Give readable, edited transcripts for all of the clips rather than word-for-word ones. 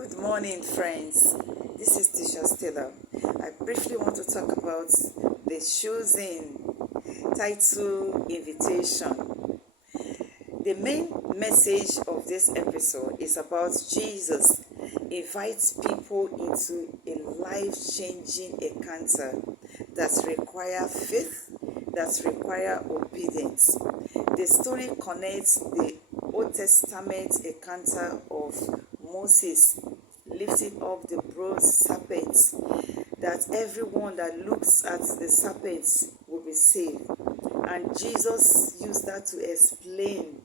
Good morning, friends. This is Tisha Stella. I briefly want to talk about the choosing title invitation. The main message of this episode is about Jesus invites people into a life-changing encounter that require faith, that require obedience. The story connects the Old Testament encounter of Moses lifting up the bronze serpent, that everyone that looks at the serpent will be saved. And Jesus used that to explain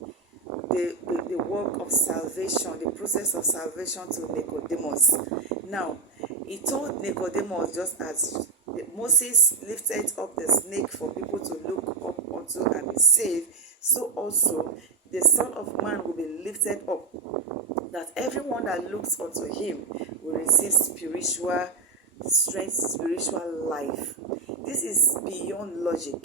the work of salvation, the process of salvation to Nicodemus. Now, he told Nicodemus, just as Moses lifted up the snake for people to look up unto and be saved, so also the Son of Man will be lifted up, that everyone that looks unto him will receive spiritual strength, spiritual life. This is beyond logic.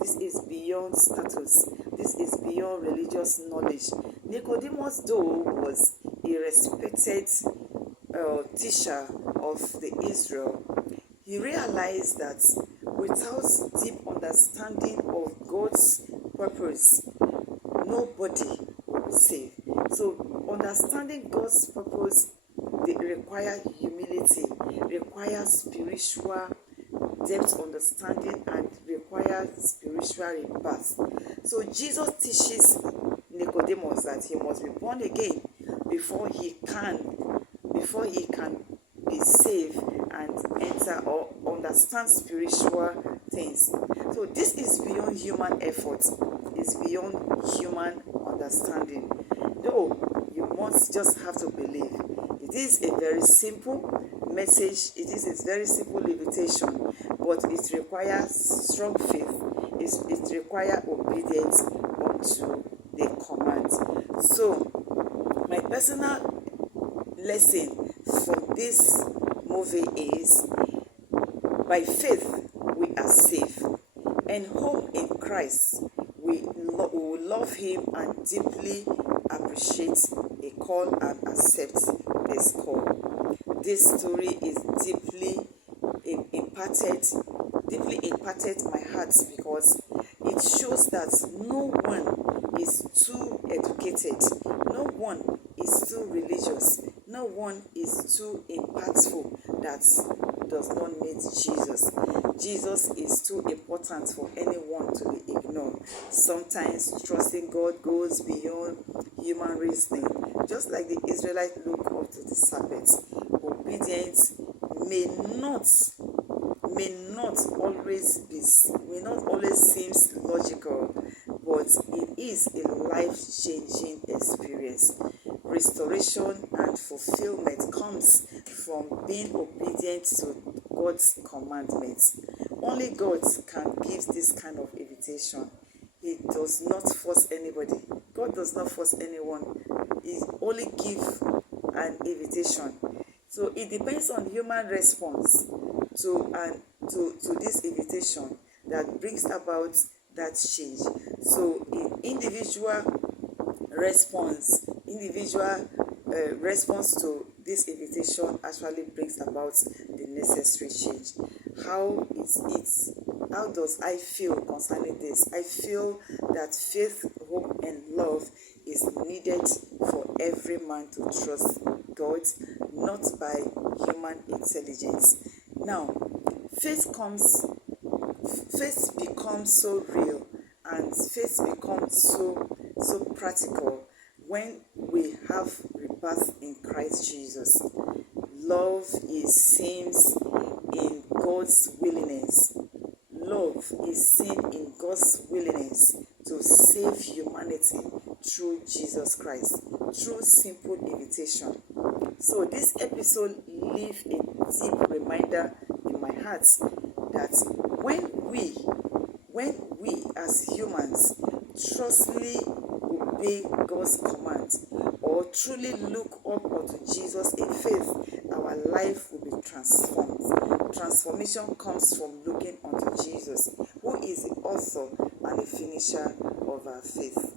This is beyond status. This is beyond religious knowledge. Nicodemus, though, was a respected teacher of the Israel. He realized that without deep understanding of God's purpose, nobody will be saved. So understanding God's purpose, they require humility, require spiritual depth understanding, and require spiritual rebirth. So Jesus teaches Nicodemus that he must be born again before he can be saved and enter or understand spiritual things. So this is beyond human effort. It's beyond human understanding. Though you must just have to believe. It is a very simple message. It is a very simple invitation, but it requires strong faith. It requires obedience unto the command. So my personal lesson from this movie is, by faith we are safe, and hope in Christ we will love him and deeply appreciate a call and accept this call. This story is deeply impacted my heart, because it shows that no one is too educated, no one is too religious, no one is too impactful that does not meet Jesus. Jesus is too important for anyone to be ignored. Sometimes trusting God goes beyond human reasoning. Just like the Israelites look up to the serpent, obedience may not always seems logical, but it is a life-changing experience. Restoration and fulfillment comes from being obedient to God's commandments. Only God can give this kind of invitation. He does not force anybody. God does not force anyone. He only gives an invitation. So it depends on human response to this invitation that brings about that change. So in individual response to this invitation actually brings about the necessary change. How does I feel concerning this? I feel that faith, hope, and love is needed for every man to trust God, not by human intelligence. Now, faith becomes so real, and faith becomes so practical when we have rebirth in Christ Jesus. Love is seen in God's willingness. Love is seen in God's willingness to save humanity through Jesus Christ, through simple invitation. So this episode leaves a deep reminder in my heart that when we as humans trustfully obey God's command or truly look up unto Jesus in faith, our life will be transformed. Transformation comes from looking unto Jesus, who is the author and the finisher of our faith.